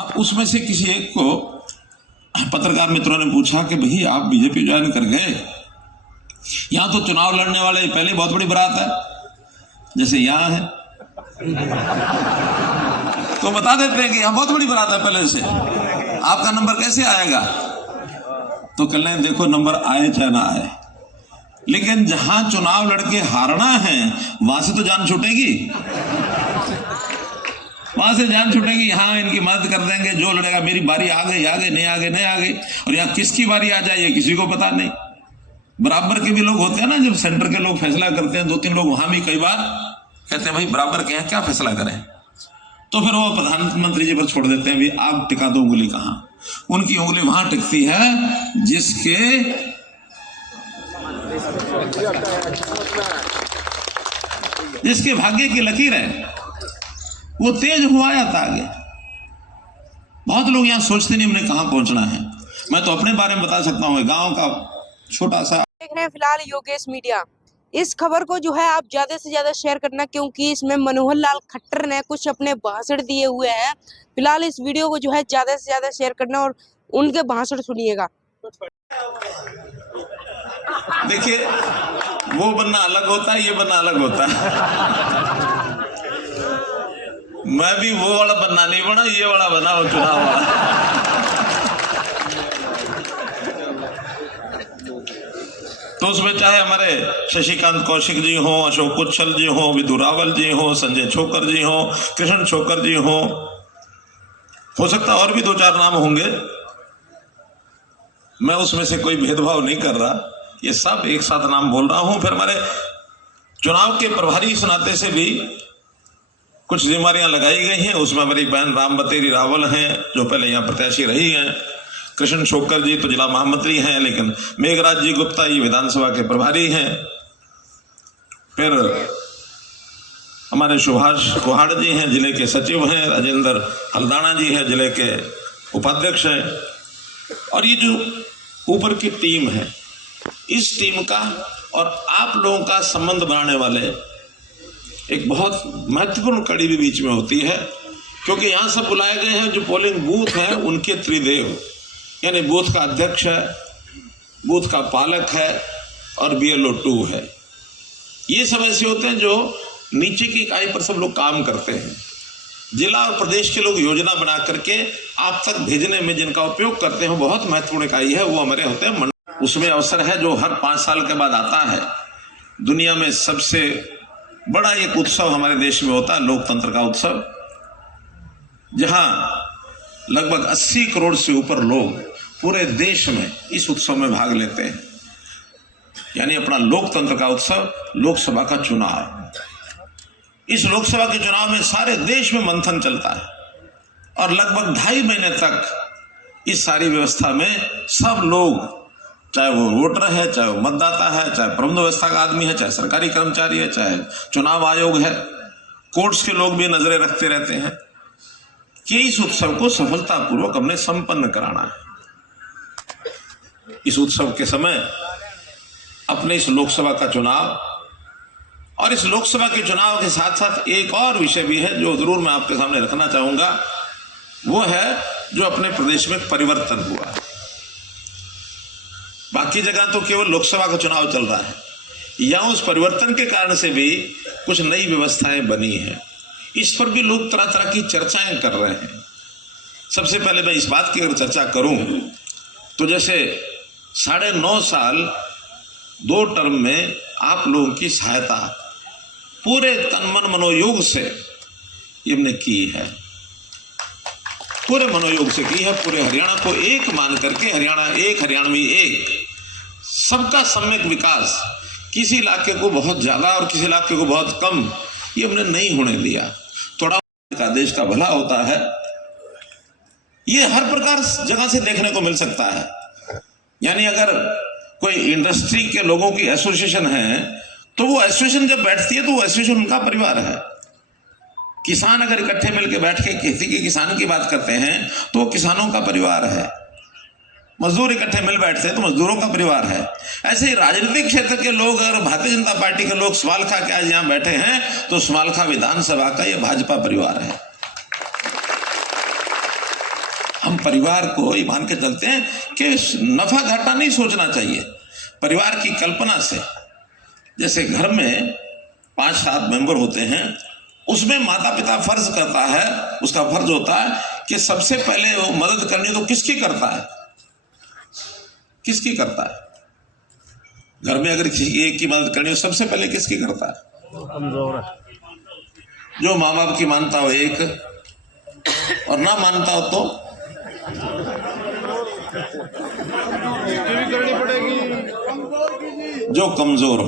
उसमें से किसी एक को पत्रकार मित्रों ने पूछा कि भाई आप बीजेपी ज्वाइन कर गए, यहां तो चुनाव लड़ने वाले पहले बहुत बड़ी बारात है, जैसे यहां है तो बता देते हैं कि यहां बहुत बड़ी बारात है पहले से, आपका नंबर कैसे आएगा? तो कल नहीं, देखो नंबर आए चाहे ना आए, लेकिन जहां चुनाव लड़के हारना है वहां से तो जान छूटेगी, वहां से जान छूटेगी। हाँ, इनकी मदद कर देंगे, जो लड़ेगा मेरी बारी आ गई, नहीं आ गई, और यहाँ किसकी बारी आ जाए ये किसी को पता नहीं। बराबर के भी लोग होते हैं ना, जब सेंटर के लोग फैसला करते हैं, 2-3 लोग वहां भी कई बार कहते हैं भाई बराबर के हैं क्या फैसला करें, तो फिर वो प्रधानमंत्री जी पर छोड़ देते हैं, भी आप टिका दो उंगली कहां। उनकी उंगली वहां टिकती है जिसके भाग्य की लकीर है वो तेज हुआ जाता आगे। बहुत लोग यहां सोचते नहीं हमने कहां पहुंचना है। मैं तो अपने बारे में बता सकता हूं, गांव का छोटा सा। देख रहे हैं फिलहाल योगेश मीडिया। इस खबर को जो है आप ज्यादा से ज्यादा शेयर करना, क्योंकि इसमें मनोहर लाल खट्टर ने कुछ अपने भाषण दिए हुए हैं। फिलहाल इस वीडियो को जो है ज्यादा से ज्यादा शेयर करना और उनके भाषण सुनिएगा। देखिए, वो बनना अलग होता है, ये बनना अलग होता है। मैं भी वो वाला बनना नहीं बना, ये वाला बना, वो चुनाव वाला। तो उसमें चाहे हमारे शशिकांत कौशिक जी हो, अशोक कुच्छल जी हो, विधु रावल जी हो, संजय छोकर जी हो, कृष्ण छोकर जी हो सकता और भी 2-4 नाम होंगे। मैं उसमें से कोई भेदभाव नहीं कर रहा, ये सब एक साथ नाम बोल रहा हूं। फिर हमारे चुनाव के प्रभारी इस नाते से भी कुछ जिम्मेदारियां लगाई गई हैं। उसमें हमारी बहन राम बतेरी रावल हैं, जो पहले यहाँ प्रत्याशी रही हैं। कृष्ण छोकर जी तो जिला महामंत्री हैं, लेकिन मेघराज जी गुप्ता ये विधानसभा के प्रभारी हैं। फिर हमारे सुभाष कुहाड़ जी हैं, जिले के सचिव हैं। राजेंद्र हल्दाना जी हैं, जिले के उपाध्यक्ष हैं। और ये जो ऊपर की टीम है, इस टीम का और आप लोगों का संबंध बनाने वाले एक बहुत महत्वपूर्ण कड़ी भी बीच में होती है, क्योंकि यहां सब बुलाए गए हैं जो पोलिंग बूथ है उनके त्रिदेव, यानी बूथ का अध्यक्ष है, बूथ का पालक है और BLO 2 है। ये सब ऐसे होते हैं जो नीचे की इकाई पर सब लोग काम करते हैं। जिला और प्रदेश के लोग योजना बना करके आप तक भेजने में जिनका उपयोग करते हैं, बहुत महत्वपूर्ण इकाई है, वो हमारे होते हैं। उसमें अवसर है जो हर 5 साल के बाद आता है। दुनिया में सबसे बड़ा एक उत्सव हमारे देश में होता है, लोकतंत्र का उत्सव, जहां लगभग 80 करोड़ से ऊपर लोग पूरे देश में इस उत्सव में भाग लेते हैं। यानी अपना लोकतंत्र का उत्सव, लोकसभा का चुनाव। इस लोकसभा के चुनाव में सारे देश में मंथन चलता है और लगभग 2.5 महीने तक इस सारी व्यवस्था में सब लोग, चाहे वो वोटर है, चाहे वो मतदाता है, चाहे प्रबंध व्यवस्था का आदमी है, चाहे सरकारी कर्मचारी है, चाहे चुनाव आयोग है, कोर्ट्स के लोग भी नजरें रखते रहते हैं कि इस उत्सव को सफलतापूर्वक हमने संपन्न कराना है। इस उत्सव के समय अपने इस लोकसभा का चुनाव और इस लोकसभा के चुनाव के साथ साथ एक और विषय भी है जो जरूर मैं आपके सामने रखना चाहूंगा, वो है जो अपने प्रदेश में परिवर्तन हुआ। बाकी जगह तो केवल लोकसभा का चुनाव चल रहा है, या उस परिवर्तन के कारण से भी कुछ नई व्यवस्थाएं बनी हैं। इस पर भी लोग तरह तरह की चर्चाएं कर रहे हैं। सबसे पहले मैं इस बात की अगर चर्चा करूं तो जैसे 9.5 साल 2 टर्म में आप लोगों की सहायता पूरे तन मन मनोयोग से ये हमने की है, पूरे मनोयोग से की है। पूरे हरियाणा को एक मान करके, हरियाणा एक, हरियाणवी एक, सबका सम्यक विकास, किसी इलाके को बहुत ज्यादा और किसी इलाके को बहुत कम, ये हमने नहीं होने दिया। थोड़ा का देश का भला होता है, ये हर प्रकार जगह से देखने को मिल सकता है। यानी अगर कोई इंडस्ट्री के लोगों की एसोसिएशन है तो वो एसोसिएशन जब बैठती है तो वो एसोसिएशन उनका परिवार है। किसान अगर इकट्ठे मिलकर बैठ के खेती के किसान की बात करते हैं तो वो किसानों का परिवार है। मजदूर इकट्ठे मिल बैठते हैं तो मजदूरों का परिवार है। ऐसे ही राजनीतिक क्षेत्र के लोग और भारतीय जनता पार्टी के लोग समालखा के आज यहाँ बैठे हैं तो समालखा विधानसभा का ये भाजपा परिवार है। हम परिवार को ये मान के चलते हैं कि नफा घाटा नहीं सोचना चाहिए। परिवार की कल्पना से, जैसे घर में 5-7 मेंबर होते हैं, उसमें माता पिता फर्ज करता है, उसका फर्ज होता है कि सबसे पहले वो मदद करनी तो किसकी करता है? किसकी करता है? घर में अगर किसी एक की मदद करनी हो सबसे पहले किसकी करता है? कमजोर है। जो माँ बाप की मानता हो एक, और ना मानता हो तो करनी पड़ेगी। जो कमजोर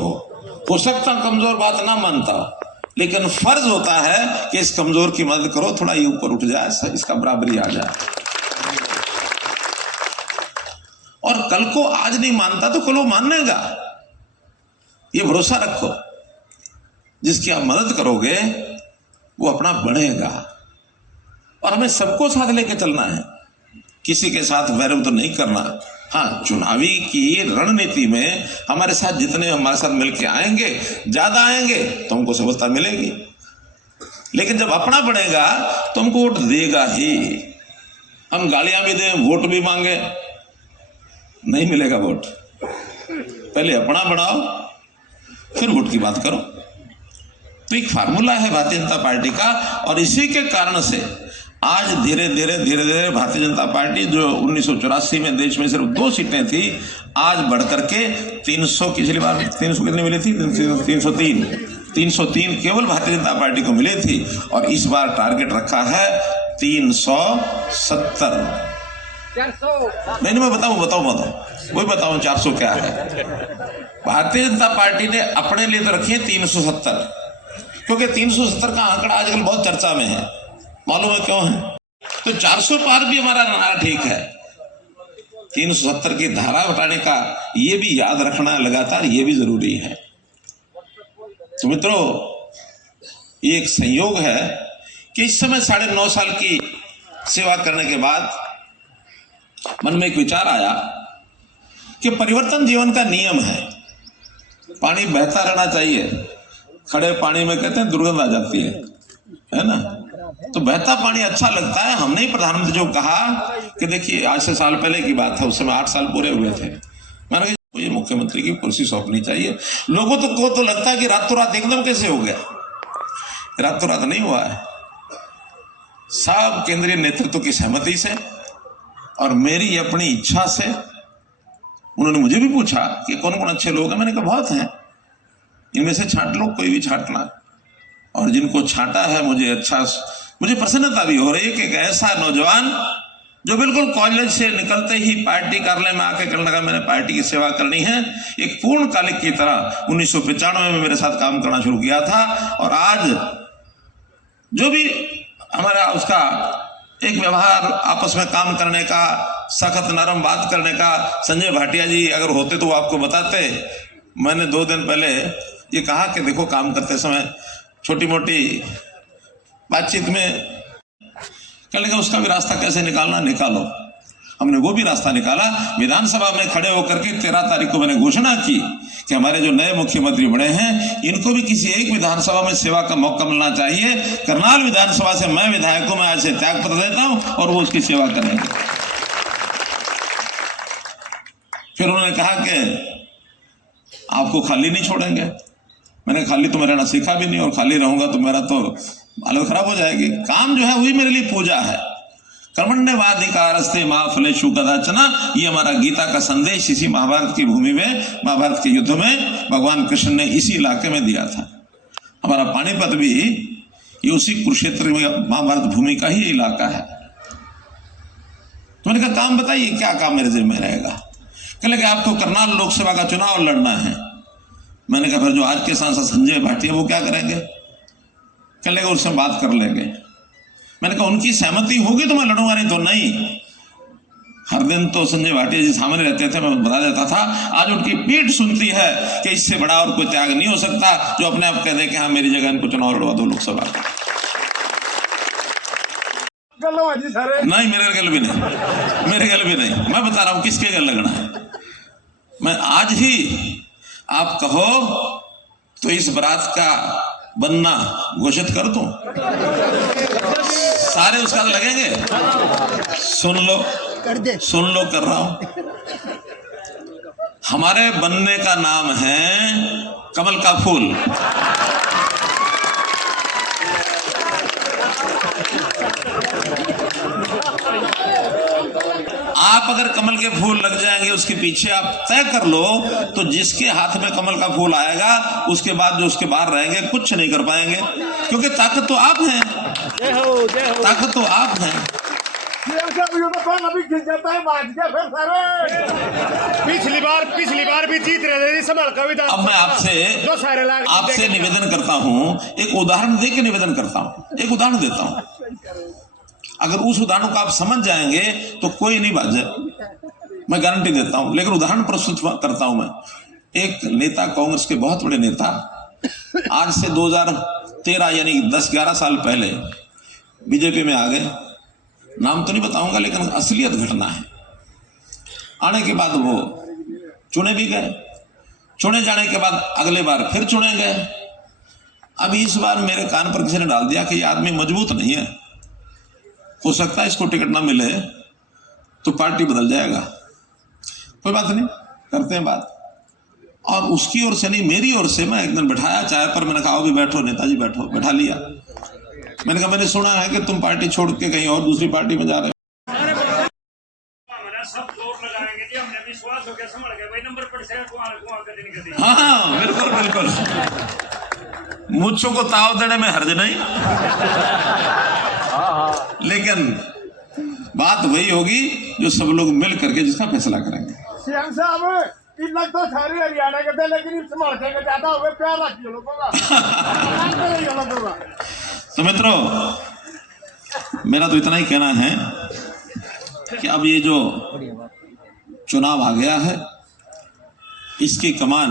हो सकता कमजोर बात ना मानता हो, लेकिन फर्ज होता है कि इस कमजोर की मदद करो, थोड़ा ये ऊपर उठ जाए, इसका बराबरी आ जाए। और कल को आज नहीं मानता तो कल वो मानेगा, ये भरोसा रखो। जिसकी आप मदद करोगे वो अपना बढ़ेगा। और हमें सबको साथ लेके चलना है, किसी के साथ वैर तो नहीं करना। हाँ, चुनावी की रणनीति में हमारे साथ जितने हमारे साथ मिलके आएंगे, ज्यादा आएंगे तो हमको सफलता मिलेगी। लेकिन जब अपना बढ़ेगा तो हमको वोट देगा ही। हम गालियां भी दें, वोट भी मांगे, नहीं मिलेगा वोट। पहले अपना बढ़ाओ, फिर वोट की बात करो। तो एक फार्मूला है भारतीय जनता पार्टी का, और इसी के कारण से आज धीरे धीरे भारतीय जनता पार्टी, जो 1984 में देश में सिर्फ 2 सीटें थी, आज बढ़कर के 300, पिछली बार 300 कितनी मिली थी? 303 केवल भारतीय जनता पार्टी को मिली थी। और इस बार टारगेट रखा है 370। नहीं मैं बताऊं वही बताऊं 400 क्या है। भारतीय जनता पार्टी ने अपने लिए तो रखी है 370, क्योंकि 370 का आंकड़ा आजकल बहुत चर्चा में है। मालूम है क्यों है? तो 400 पार भी हमारा नारा ठीक है। 370 की धारा हटाने का ये भी याद रखना लगातार, ये भी जरूरी है। तो मित्रों, ये एक संयोग है कि इस समय 9.5 साल की सेवा करने के बाद मन में एक विचार आया कि परिवर्तन जीवन का नियम है। पानी बहता रहना चाहिए, खड़े पानी में कहते हैं दुर्गंध आ जाती है ना। तो बहता पानी अच्छा लगता है। हमने ही प्रधानमंत्री जो कहा कि देखिए, आज से साल पहले की बात है, उस समय 8 साल पूरे हुए थे, मैंने कहा ये मुख्यमंत्री की कुर्सी सौंपनी चाहिए। लोगों को तो लगता है कि रातों रात एकदम कैसे हो गया। रातों रात नहीं हुआ है, सब केंद्रीय नेतृत्व की सहमति से और मेरी अपनी इच्छा से। उन्होंने मुझे भी पूछा कि कौन कौन अच्छे लोग हैं, मैंने कहा बहुत हैं, इनमें से छांट लो, कोई भी छांटना। और जिनको छांटा है मुझे प्रसन्नता भी हो रही है कि एक ऐसा नौजवान जो बिल्कुल कॉलेज से निकलते ही पार्टी कार्यालय में आके कहने लगा मैंने पार्टी की सेवा करनी है, एक पूर्णकालिक की तरह 1995 में मेरे साथ काम करना शुरू किया था। और आज जो भी हमारा उसका एक व्यवहार, आपस में काम करने का, सख्त नरम बात करने का, संजय भाटिया जी अगर होते तो वो आपको बताते। मैंने 2 दिन पहले ये कहा कि देखो, काम करते समय छोटी मोटी बातचीत में कहने का उसका भी रास्ता कैसे निकालो। हमने वो भी रास्ता निकाला। विधानसभा में खड़े होकर के 13 तारीख को मैंने घोषणा की कि हमारे जो नए मुख्यमंत्री बने हैं, इनको भी किसी एक विधानसभा में सेवा का मौका मिलना चाहिए। करनाल विधानसभा से मैं विधायकों में आज से त्याग पत्र देता हूं और वो उसकी सेवा करेंगे। फिर उन्होंने कहा कि आपको खाली नहीं छोड़ेंगे। मैंने खाली तो मैं रहना सीखा भी नहीं, और खाली रहूंगा तो मेरा तो हालत खराब हो जाएगी। काम जो है वही मेरे लिए पूजा है। कर्मण्येवाधिकारस्ते मा फलेषु कदाचन, ये हमारा गीता का संदेश इसी महाभारत की भूमि में, महाभारत के युद्ध में भगवान कृष्ण ने इसी इलाके में दिया था। हमारा पानीपत भी ये उसी कुरुक्षेत्र में महाभारत भूमि का ही इलाका है। तो मैंने कहा काम बताइए, क्या काम मेरे जिम्मे रहेगा। कहने लगे आपको करनाल लोकसभा का चुनाव लड़ना है। मैंने कहा फिर जो आज के सांसद संजय भाटिया वो क्या करेंगे। कहने लगे उससे बात कर लेंगे। मैंने कहा उनकी सहमति होगी तो मैं लड़ूंगा, नहीं तो नहीं। हर दिन तो संजय भाटिया जी सामने रहते थे, मैं बता देता था। आज उनकी पीठ सुनती है कि इससे बड़ा और कोई त्याग नहीं हो सकता जो अपने आप कह दे कि हाँ मेरी जगह इनको चुनाव लड़वा दो लोकसभा का। नहीं, मेरे गल भी नहीं। मैं बता रहा हूं किसके गल लगना है। मैं आज ही आप कहो तो इस बारात का बनना घोषित कर दूं, सारे उसका लगेंगे। सुन लो कर रहा हूं। हमारे बनने का नाम है कमल का फूल। आप अगर कमल के फूल लग जाएंगे उसके पीछे, आप तय कर लो, तो जिसके हाथ में कमल का फूल आएगा उसके बाद जो उसके बाहर रहेंगे कुछ नहीं कर पाएंगे, क्योंकि ताकत तो आप हैं, ताकत तो आप हैं। पिछली बार भी जीत रहे थे संभाल का विधान। अब मैं आपसे निवेदन करता हूं, एक उदाहरण दे के निवेदन करता हूं, एक उदाहरण देता हूं। अगर उस उदाहरण को आप समझ जाएंगे तो कोई नहीं बात जाए, मैं गारंटी देता हूं। लेकिन उदाहरण प्रस्तुत करता हूं मैं। एक नेता, कांग्रेस के बहुत बड़े नेता, आज से 2013 यानी 10-11 साल पहले बीजेपी में आ गए। नाम तो नहीं बताऊंगा, लेकिन असलियत घटना है। आने के बाद वो चुने भी गए, चुने जाने के बाद अगले बार फिर चुने गए। अब इस बार मेरे कान पर किसी ने डाल दिया कि ये आदमी मजबूत नहीं है, हो सकता है इसको टिकट ना मिले तो पार्टी बदल जाएगा। कोई बात नहीं, करते हैं बात। और उसकी ओर से नहीं, मेरी ओर से मैं एक दिन बैठाया चाय पर, मैंने कहा भी बैठो नेताजी बैठो, बैठा लिया। मैंने कहा मैंने सुना है कि तुम पार्टी छोड़ के कहीं और दूसरी पार्टी में जा रहे हो। हाँ बिल्कुल बिल्कुल, मुझको ताव देने में हर्ज नहीं, लेकिन बात वही होगी जो सब लोग मिल करके जिसका फैसला करेंगे। सीएम साहब तो सारे हरियाणा के थे, लेकिन संभाल के ज्यादा हो गए, प्यार रखिए लोगों का। तो मित्रों, मेरा तो इतना ही कहना है कि अब ये जो चुनाव आ गया है, इसकी कमान,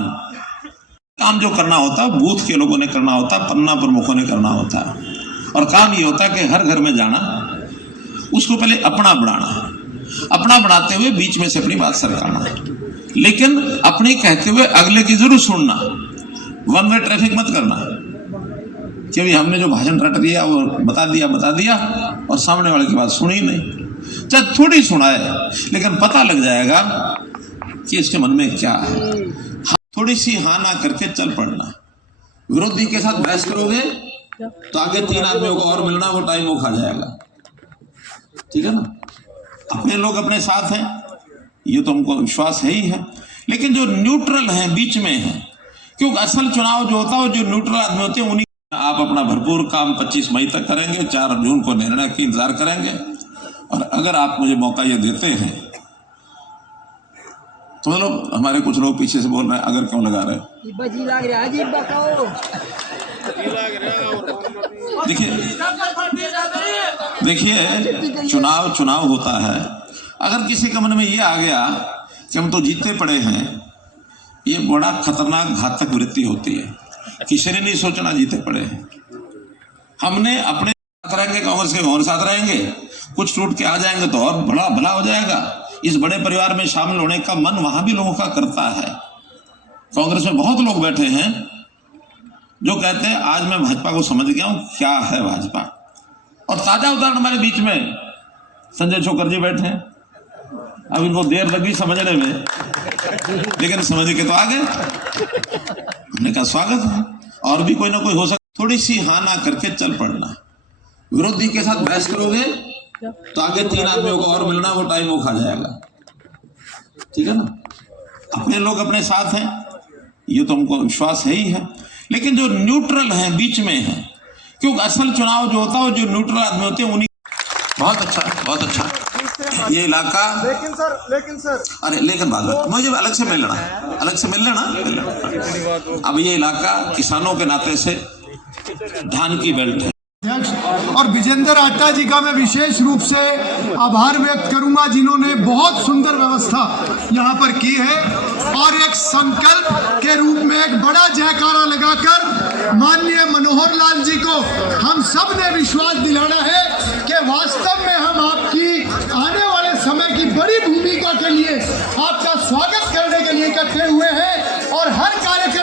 काम जो करना होता है बूथ के लोगों ने करना होता है, पन्ना प्रमुखों ने करना होता है। और काम ये होता है कि हर घर में जाना, उसको पहले अपना बनाना, अपना बनाते हुए बीच में से अपनी बात सरकाना, लेकिन अपनी कहते हुए अगले की जरूर सुनना। वन वे ट्रैफिक मत करना कि अभी हमने जो भाषण रट दिया वो बता दिया और सामने वाले की बात सुनी ही नहीं। चाहे थोड़ी सुनाए, लेकिन पता लग जाएगा कि इसके मन में क्या है। थोड़ी सी हाँ ना करके चल पड़ना। विरोधी के साथ बहस करोगे तो आगे 3 आदमियों को और मिलना, वो टाइम वो खा जाएगा। ठीक है ना? अपने लोग अपने साथ हैं, ये तो हमको विश्वास है ही है, लेकिन जो न्यूट्रल हैं, बीच में हैं, क्योंकि असल चुनाव जो होता है जो न्यूट्रल आदमी होते हैं उन्हीं। आप अपना भरपूर काम 25 मई तक करेंगे, 4 जून को निर्णय की इंतजार करेंगे। और अगर आप मुझे मौका ये देते हैं तो मतलब हमारे कुछ लोग पीछे से बोल रहे हैं अगर क्यों लगा रहे हैं। देखिए चुनाव होता है। अगर किसी के मन में ये आ गया कि हम तो जीतते पड़े हैं, ये बड़ा खतरनाक घातक वृत्ति होती है। किसी ने नहीं सोचना जीते पड़े हैं। हमने अपने साथ रहेंगे, कांग्रेस के और साथ रहेंगे, कुछ टूट के आ जाएंगे तो और बड़ा भला हो जाएगा। इस बड़े परिवार में शामिल होने का मन वहां भी लोगों का करता है। कांग्रेस में बहुत लोग बैठे हैं जो कहते हैं आज मैं भाजपा को समझ गया हूं क्या है भाजपा। और ताजा उदाहरण हमारे बीच में संजय छोकर जी बैठे हैं। अब इनको देर लगी समझने में, लेकिन समझ के तो आ गए। हमने कहा स्वागत है, और भी कोई ना कोई हो सकता। थोड़ी सी हाँ ना करके चल पड़ना। विरोधी के साथ बहस करोगे तो आगे 3 आदमियों को और मिलना, वो टाइम वो खा जाएगा। ठीक है ना? अपने लोग अपने साथ हैं, ये तो हमको विश्वास है ही है, लेकिन जो न्यूट्रल हैं, बीच में हैं, क्योंकि असल चुनाव जो होता है जो न्यूट्रल आदमी होते हैं उन्हीं। बहुत अच्छा ये इलाका। लेकिन सर अरे लेकिन बात मुझे अलग से मिल लेना। अब ये इलाका किसानों के नाते से धान की बेल्ट है। और विजेंद्र आटा जी का मैं विशेष रूप से आभार व्यक्त करूंगा, जिन्होंने बहुत सुंदर व्यवस्था यहाँ पर की है। और एक संकल्प के रूप में एक बड़ा जयकारा लगाकर माननीय मनोहर लाल जी को हम सब ने विश्वास दिलाना है कि वास्तव में हम आपकी आने वाले समय की बड़ी भूमिका के लिए आपका स्वागत करने के लिए इकट्ठे हुए हैं। और हर कार्यक्रम